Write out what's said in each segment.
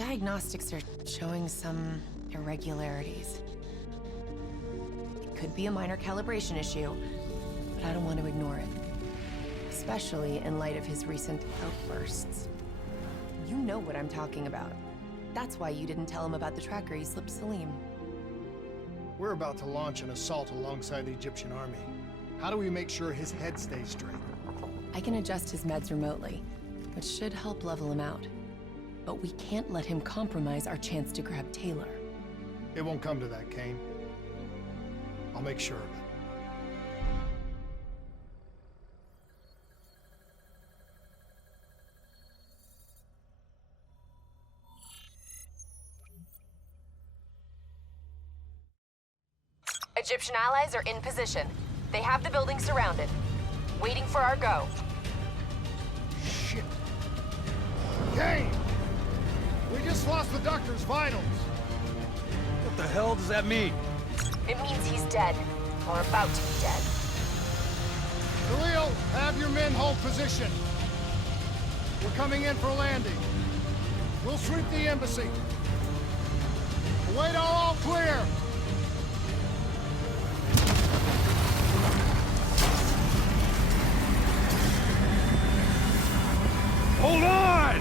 diagnostics are showing some irregularities. It could be a minor calibration issue, but I don't want to ignore it. Especially in light of his recent outbursts. You know what I'm talking about. That's why you didn't tell him about the tracker he slipped Salim. We're about to launch an assault alongside the Egyptian army. How do we make sure his head stays straight? I can adjust his meds remotely, which should help level him out. But we can't let him compromise our chance to grab Taylor. It won't come to that, Kane. I'll make sure of it. Egyptian allies are in position. They have the building surrounded, waiting for our go. Shit. Kane! We just lost the doctor's vitals. What the hell does that mean? It means he's dead, or about to be dead. Khalil, have your men hold position. We're coming in for landing. We'll sweep the embassy. Await all clear. Hold on!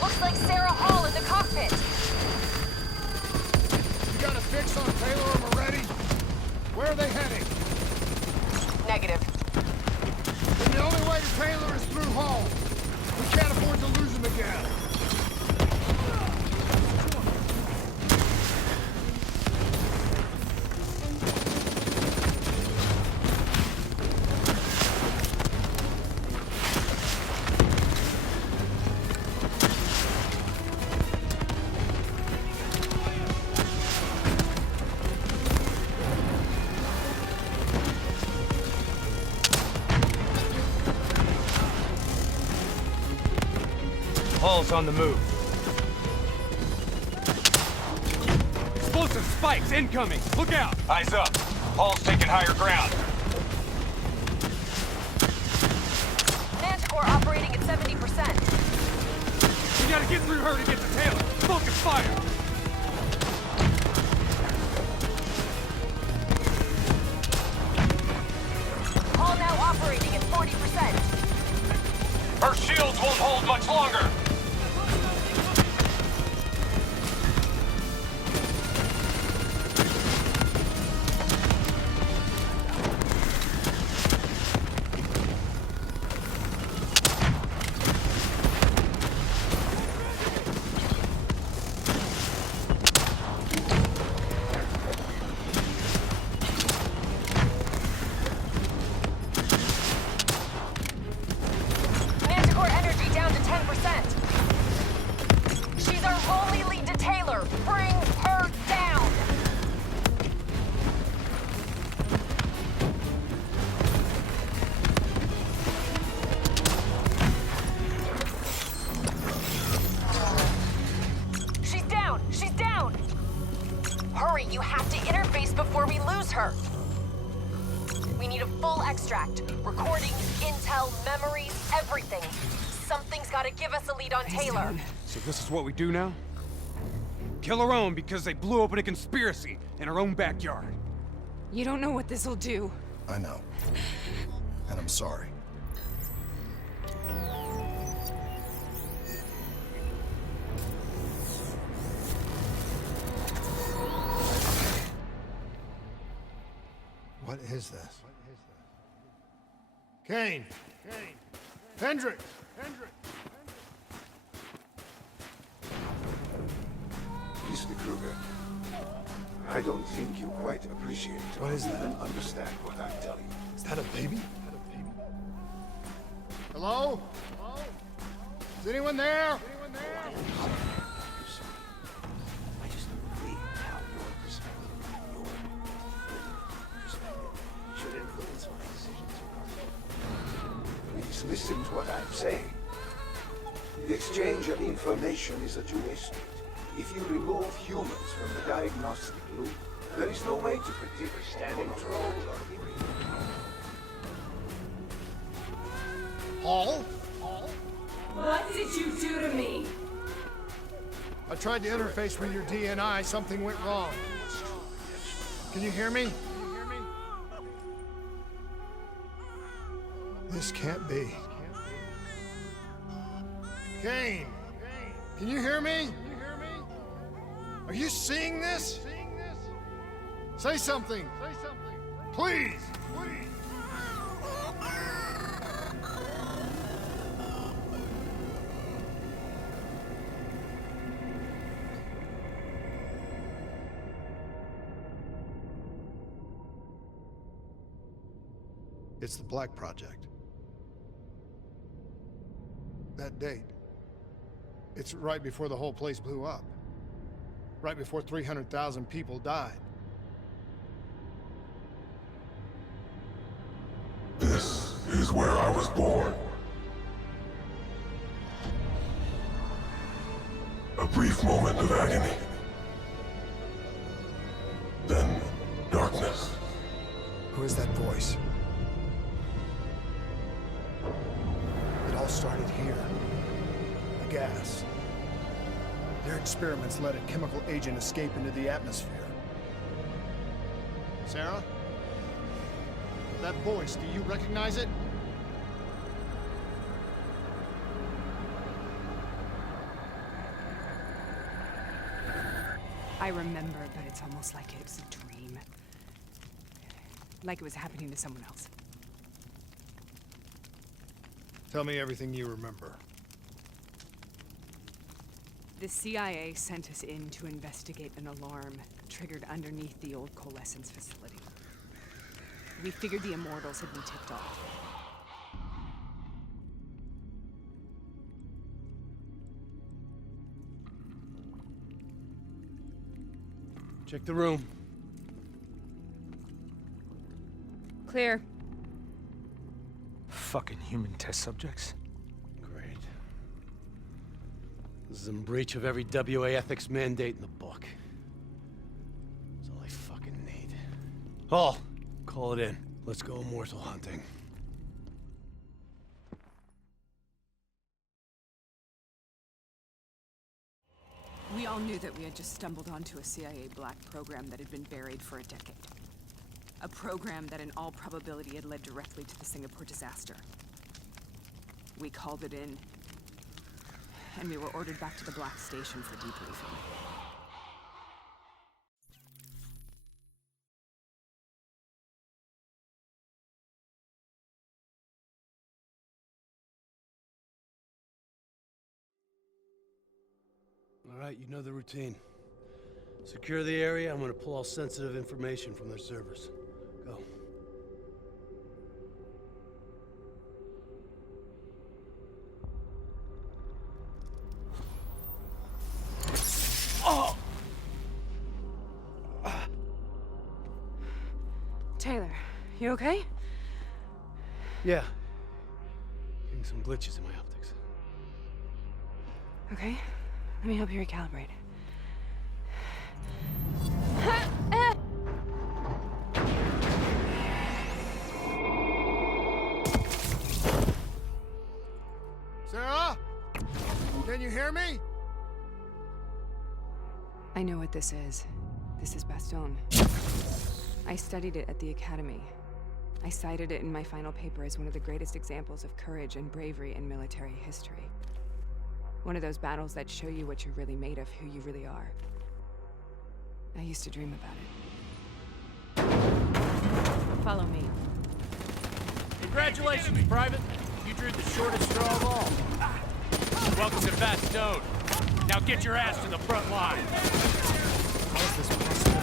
Looks like Sarah Hall in the cockpit. You got a fix on Taylor and Moretti? Where are they heading? Negative. Then the only way to Taylor is through Hall. We can't afford to lose him again. Hall's on the move. Explosive spikes incoming! Look out! Eyes up! Hall's taking higher ground. Manticore operating at 70%. We gotta get through her to get to Taylor. Focus fire! Hall now operating at 40%. Her shields won't hold much longer! Manticore energy down to 10%. She's our only lead to Taylor. Bring her down. She's down. She's down. Hurry, you have to interface before we lose her. We need a full extract. Recordings, intel, memories, everything. Something's gotta give us a lead on Taylor. So this is what we do now? Kill our own because they blew open a conspiracy in our own backyard. You don't know what this'll do. I know. And I'm sorry. What is this? Kane! Kane! Hendrik! Hendrik! Mr. Kruger, I don't think you quite appreciate What is that? and understand what I'm telling you. Is that a baby? Hello? Hello? Is anyone there? Anyone there? I'm sorry. I just believe how your perspective, should influence my decisions regarding. Please listen to what I'm saying. The exchange of information is a two-way street. If you remove humans from the diagnostic loop, there is no way to predict standing control or Hall? What did you do to me? I tried to interface with your DNI. Something went wrong. Can you hear me? This can't be. Kane, can you hear me? Are you seeing this? Say something. Please. It's the Black Project. That date. It's right before the whole place blew up. Right before 300,000 people died. This is where I was born. A brief moment of agony. Then darkness. Who is that voice? It all started here. The gas. Their experiments let a chemical agent escape into the atmosphere. Sarah? That voice, do you recognize it? I remember, but it's almost like it was a dream. Like it was happening to someone else. Tell me everything you remember. The CIA sent us in to investigate an alarm triggered underneath the old coalescence facility. We figured the Immortals had been tipped off. Check the room. Clear. Fucking human test subjects. Great. This is in breach of every WA ethics mandate in the book. That's all I fucking need. Hall, call it in. Let's go immortal hunting. We all knew that we had just stumbled onto a CIA black program that had been buried for a decade. A program that in all probability had led directly to the Singapore disaster. We called it in, and we were ordered back to the Black Station for debriefing. All right, you know the routine. Secure the area. I'm gonna pull all sensitive information from their servers. Go. Taylor, you okay? Yeah. Getting some glitches in my optics. Okay, let me help you recalibrate. Sarah? Can you hear me? I know what this is. This is Bastogne. I studied it at the Academy. I cited it in my final paper as one of the greatest examples of courage and bravery in military history. One of those battles that show you what you're really made of, who you really are. I used to dream about it. Follow me. Congratulations, Private. You drew the shortest straw of all. Welcome to Bastogne. Now get your ass to the front line. How is this possible?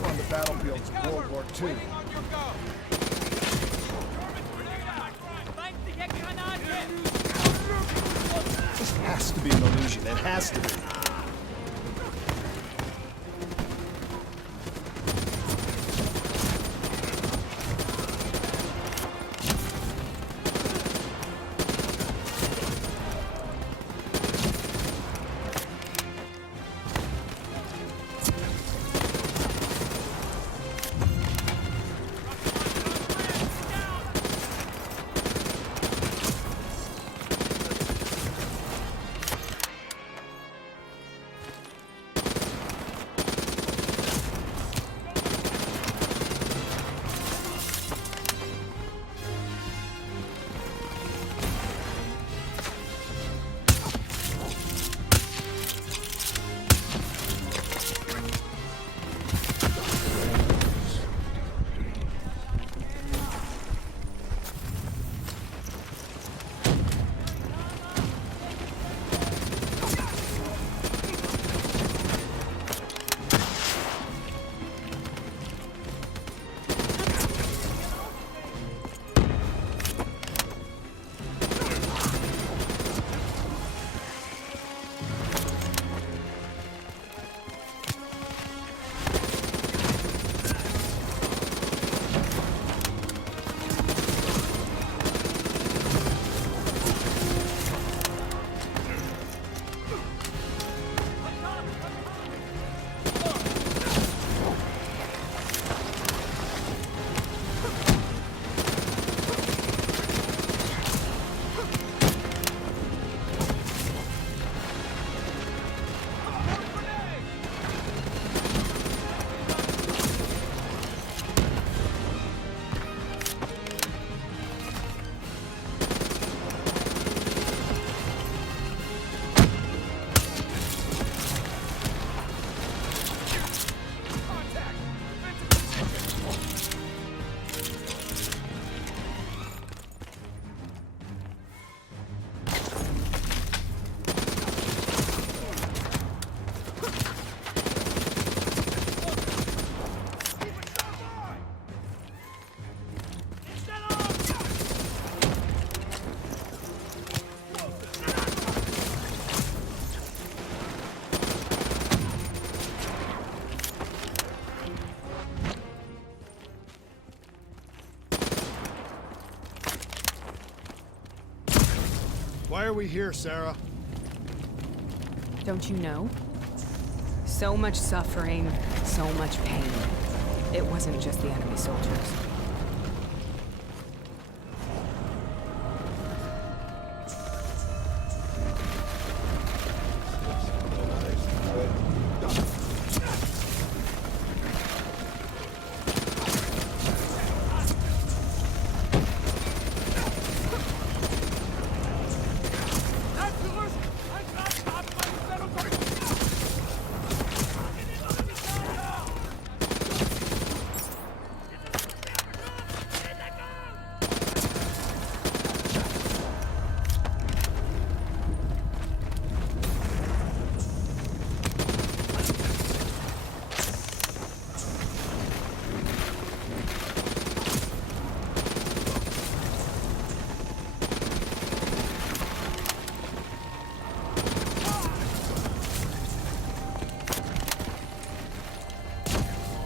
We're on the battlefields of World War II. This has to be an illusion. It has to be. Why are we here, Sarah? Don't you know? So much suffering, so much pain. It wasn't just the enemy soldiers.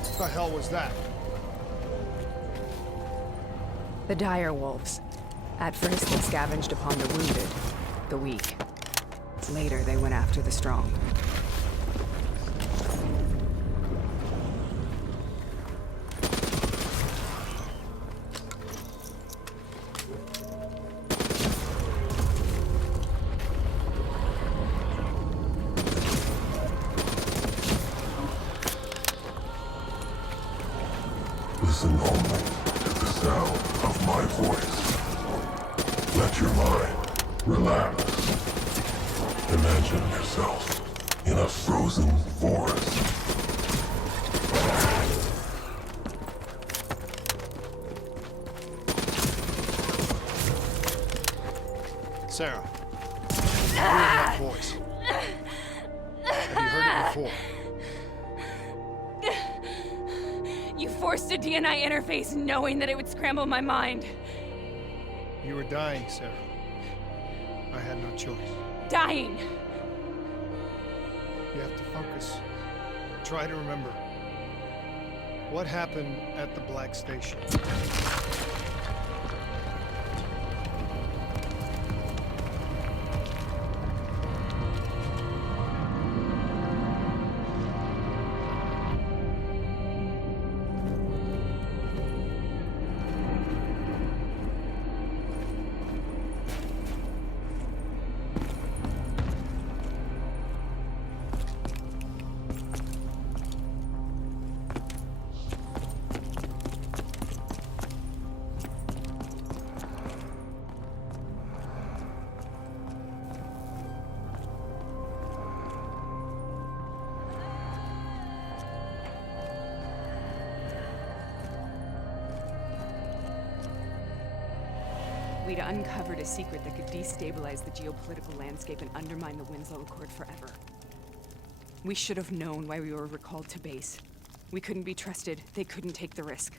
What the hell was that? The dire wolves. At first, they scavenged upon the wounded, the weak. Later, they went after the strong. Listen only to the sound of my voice. Let your mind relax. Imagine yourself in a frozen forest. Sarah. Who heard that voice? Have you heard it before? You forced a DNI interface knowing that it would scramble my mind. You were dying, Sarah. I had no choice. Dying. You have to focus. Try to remember. What happened at the Black Station? We'd uncovered a secret that could destabilize the geopolitical landscape and undermine the Winslow Accord forever. We should have known why we were recalled to base. We couldn't be trusted. They couldn't take the risk.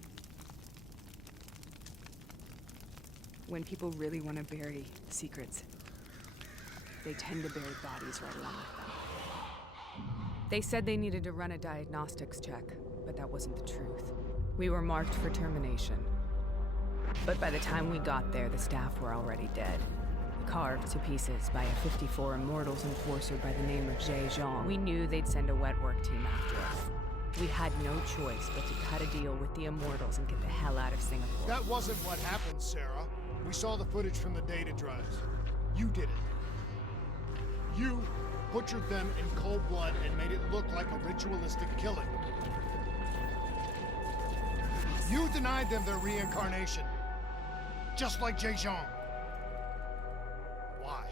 When people really want to bury secrets, they tend to bury bodies right along with them. They said they needed to run a diagnostics check, but that wasn't the truth. We were marked for termination. But by the time we got there, the staff were already dead. Carved to pieces by a 54 Immortals enforcer by the name of Jean. We knew they'd send a wet work team after us. We had no choice but to cut a deal with the Immortals and get the hell out of Singapore. That wasn't what happened, Sarah. We saw the footage from the data drives. You did it. You butchered them in cold blood and made it look like a ritualistic killing. You denied them their reincarnation. Just like Jean. Why?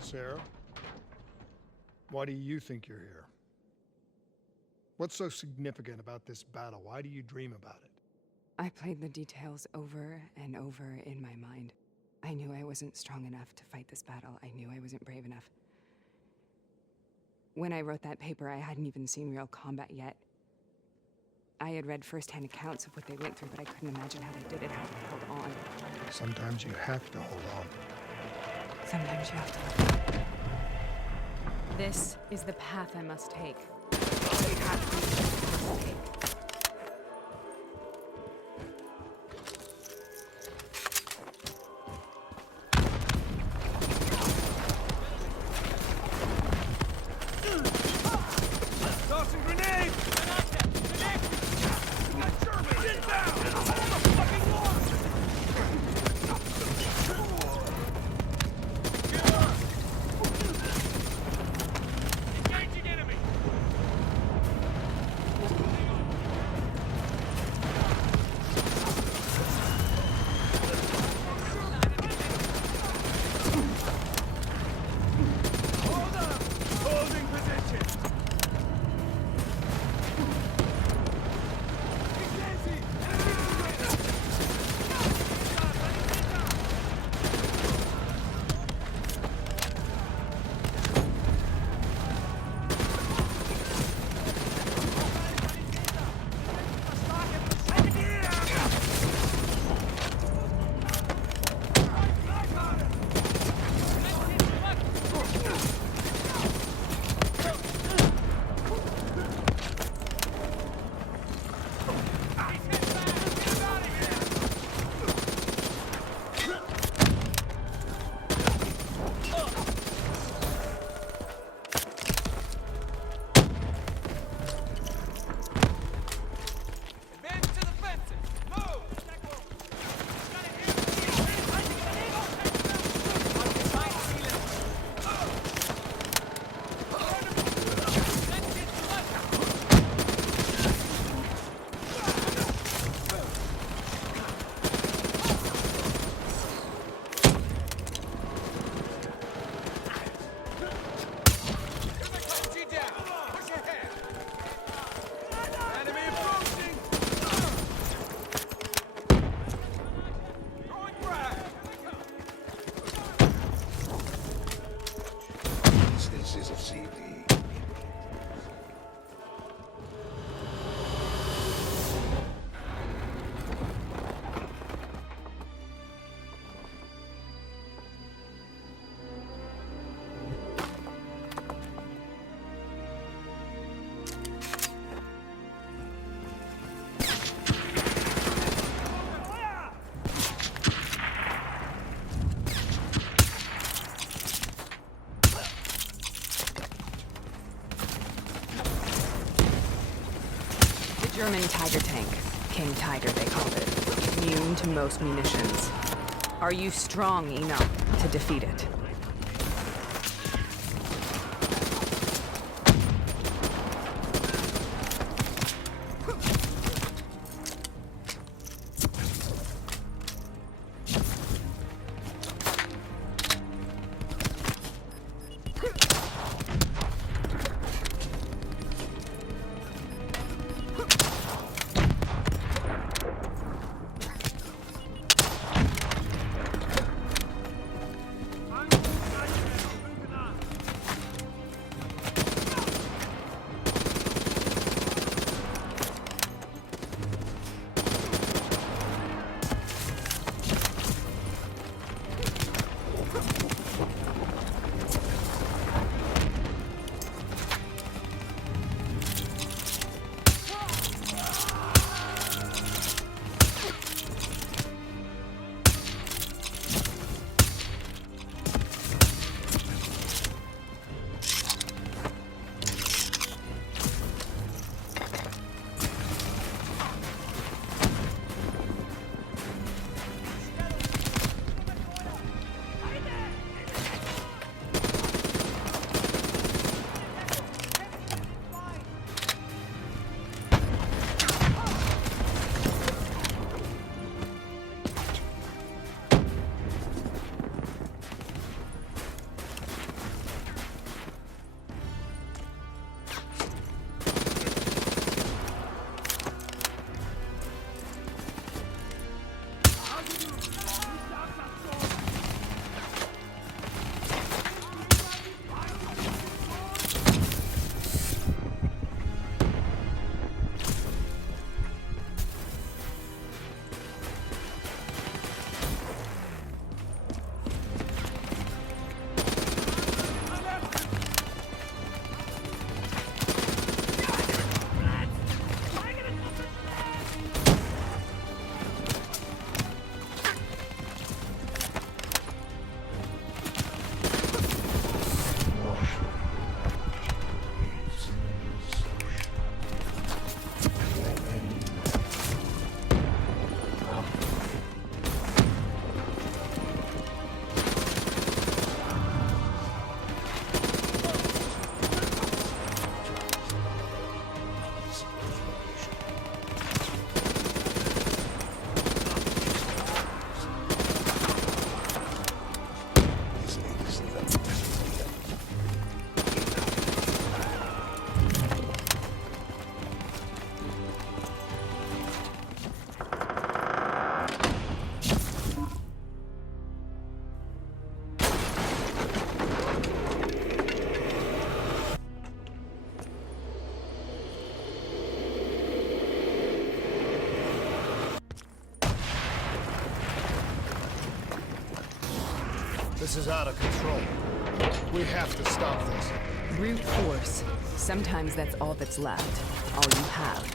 Sarah? Why do you think you're here? What's so significant about this battle? Why do you dream about it? I played the details over and over in my mind. I knew I wasn't strong enough to fight this battle. I knew I wasn't brave enough. When I wrote that paper, I hadn't even seen real combat yet. I had read first-hand accounts of what they went through, but I couldn't imagine how they did it, how they held on. Sometimes you have to hold on. Sometimes you have to. This is the path I must take. The path we must take. Tossing grenade! Get down! Hold the fucking launch! Engaging enemy! Hold up! Holding position! Instances of CD. German Tiger tank. King Tiger, they called it. Immune to most munitions. Are you strong enough to defeat it? I'm This is out of control. We have to stop this. Brute force. Sometimes that's all that's left. All you have.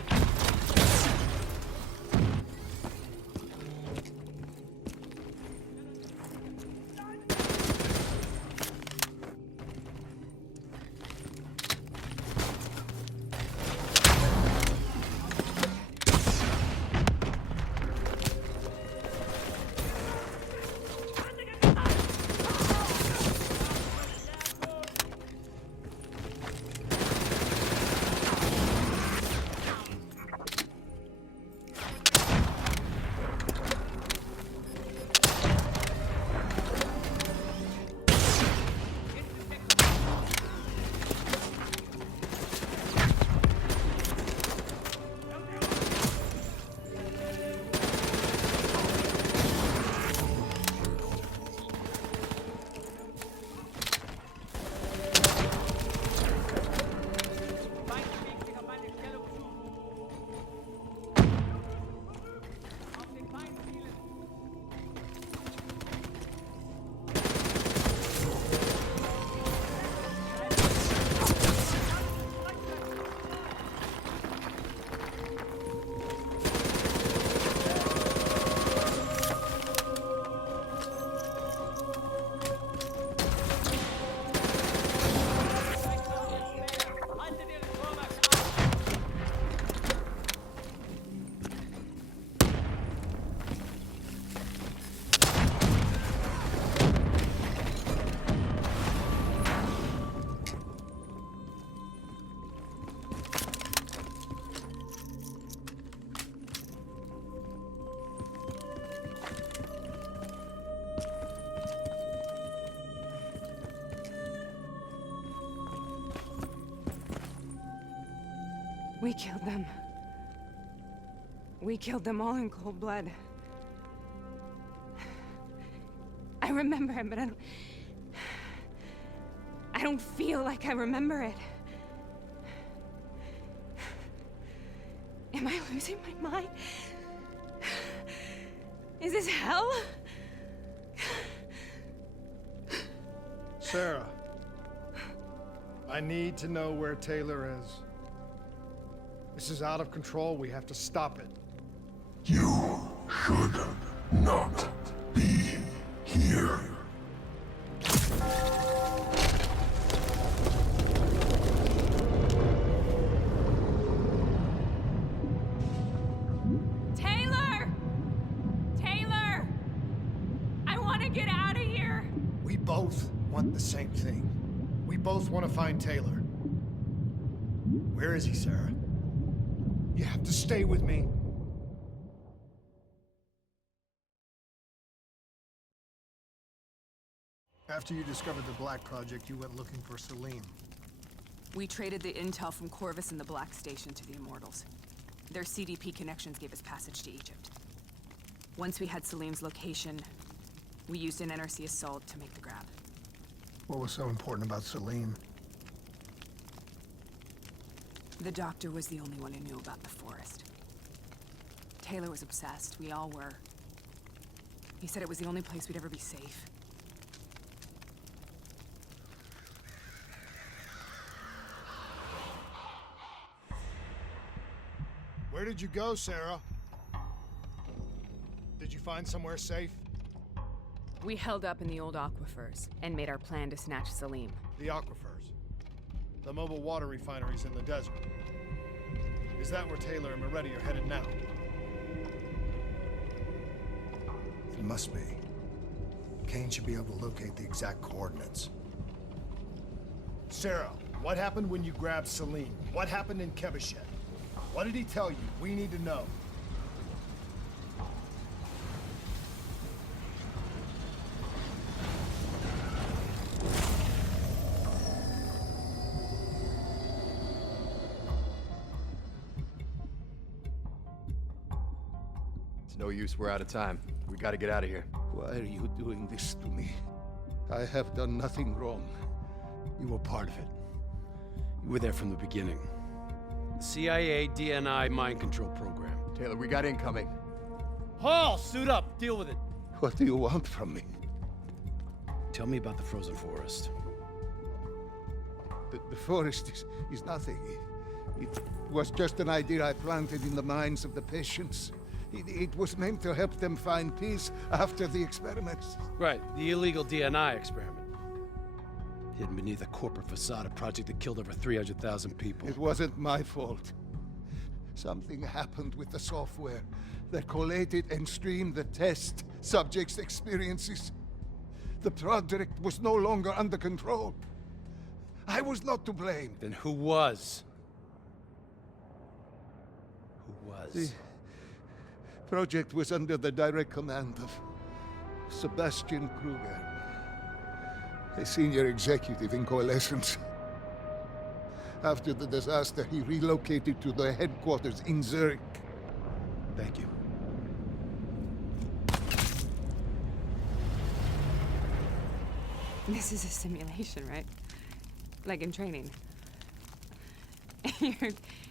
We killed them. We killed them all in cold blood. I remember it, but I don't feel like I remember it. Am I losing my mind? Is this hell? Sarah, I need to know where Taylor is. This is out of control. We have to stop it. You should not be here. Taylor! Taylor! I want to get out of here! We both want the same thing. We both want to find Taylor. Where is he, Sarah? You have to stay with me. After you discovered the Black Project, you went looking for Salim. We traded the intel from Corvus and the Black Station to the Immortals. Their CDP connections gave us passage to Egypt. Once we had Salim's location, we used an NRC assault to make the grab. What was so important about Salim? The doctor was the only one who knew about the forest. Taylor was obsessed. We all were. He said it was the only place we'd ever be safe. Where did you go, Sarah? Did you find somewhere safe? We held up in the old aquifers and made our plan to snatch Salim. The aquifers. The mobile water refineries in the desert. Is that where Taylor and Moretti are headed now? It must be. Kane should be able to locate the exact coordinates. Sarah, what happened when you grabbed Salim? What happened in Kebashet? What did he tell you? We need to know. It's no use, we're out of time. We gotta get out of here. Why are you doing this to me? I have done nothing wrong. You were part of it. You were there from the beginning. The CIA DNI mind control program. Taylor, we got incoming. Hall, suit up. Deal with it. What do you want from me? Tell me about the frozen forest. The forest is nothing. It was just an idea I planted in the minds of the patients. It was meant to help them find peace after the experiments. Right, the illegal DNI experiment. Hidden beneath a corporate facade, a project that killed over 300,000 people. It wasn't my fault. Something happened with the software that collated and streamed the test subjects' experiences. The project was no longer under control. I was not to blame. Then who was? Who was? The project was under the direct command of Sebastian Kruger, a senior executive in Coalescence. After the disaster, he relocated to the headquarters in Zurich. Thank you. This is a simulation, right? Like in training.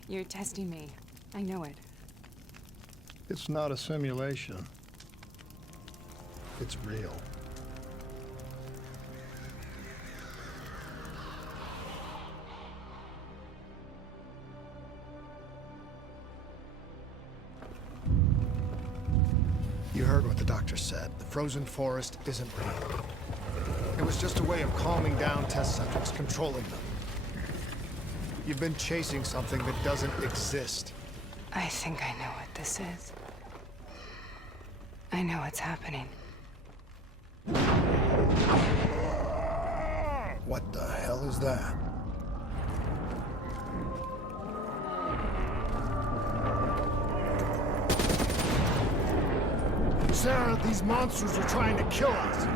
You're testing me. I know it. It's not a simulation. It's real. You heard what the doctor said. The frozen forest isn't real. It was just a way of calming down test subjects, controlling them. You've been chasing something that doesn't exist. I think I know what this is. I know what's happening. What the hell is that? Sarah, these monsters are trying to kill us.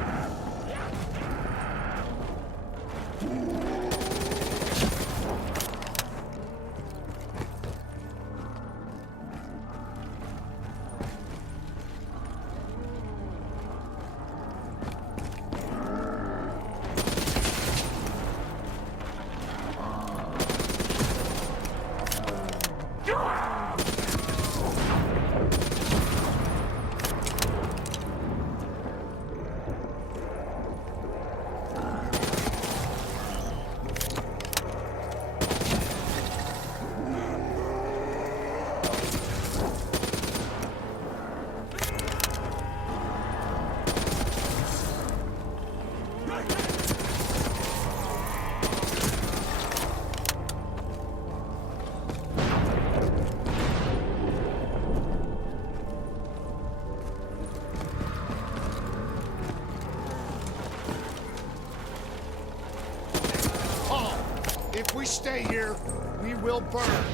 If we stay here, we will burn.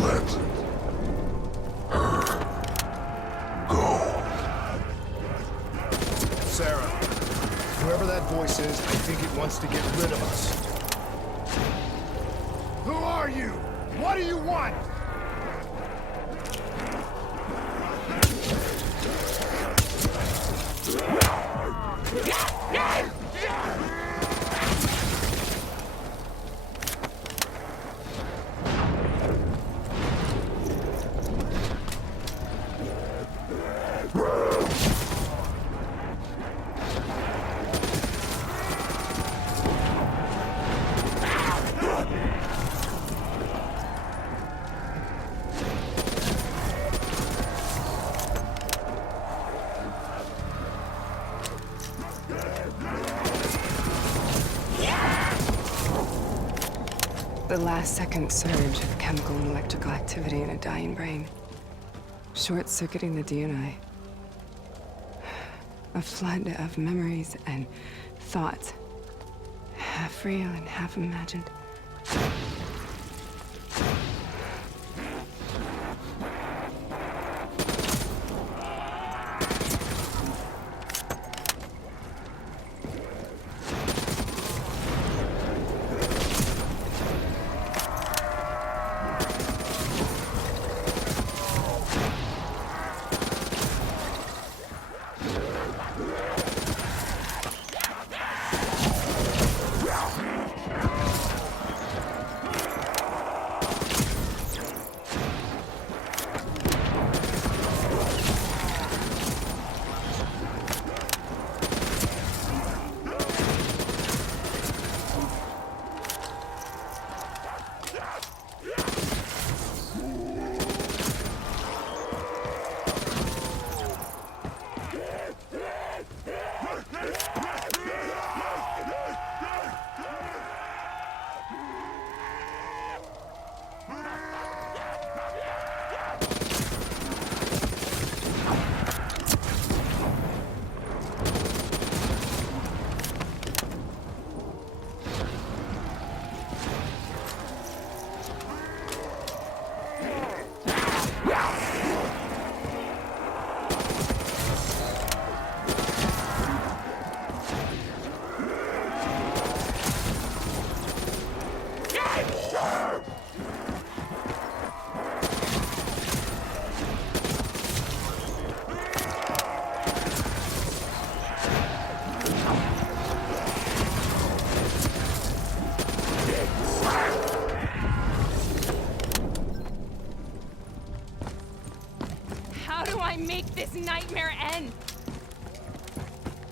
Let her go. Sarah, whoever that voice is, I think it wants to get rid of us. Who are you? What do you want? The last-second surge of chemical and electrical activity in a dying brain. Short-circuiting the DNI. A flood of memories and thoughts. Half real and half imagined. How do I make this nightmare end?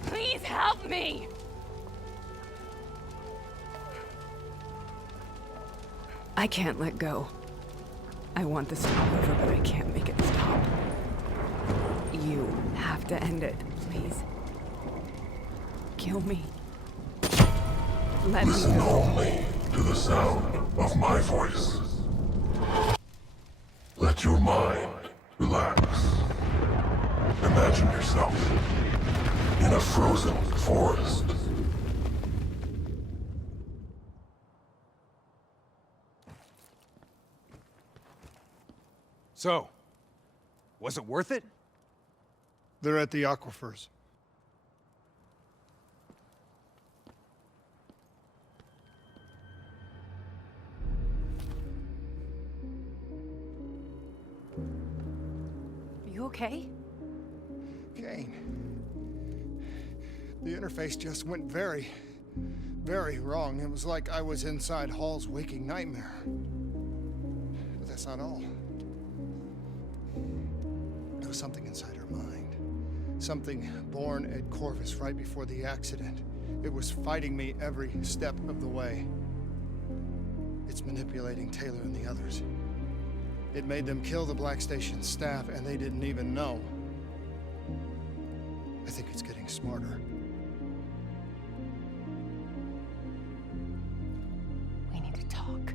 Please help me! I can't let go. I want this to be over, but I can't make it stop. You have to end it, please. Kill me. Let me Listen go. only to the sound of my voice. Let your mind relax. Imagine yourself in a frozen forest. So, was it worth it? They're at the aquifers. Are you okay? Kane. The interface just went very wrong. It was like I was inside Hall's waking nightmare. But that's not all. There was something inside her mind. Something born at Corvus right before the accident. It was fighting me every step of the way. It's manipulating Taylor and the others. It made them kill the Black Station staff, and they didn't even know. I think it's getting smarter. We need to talk.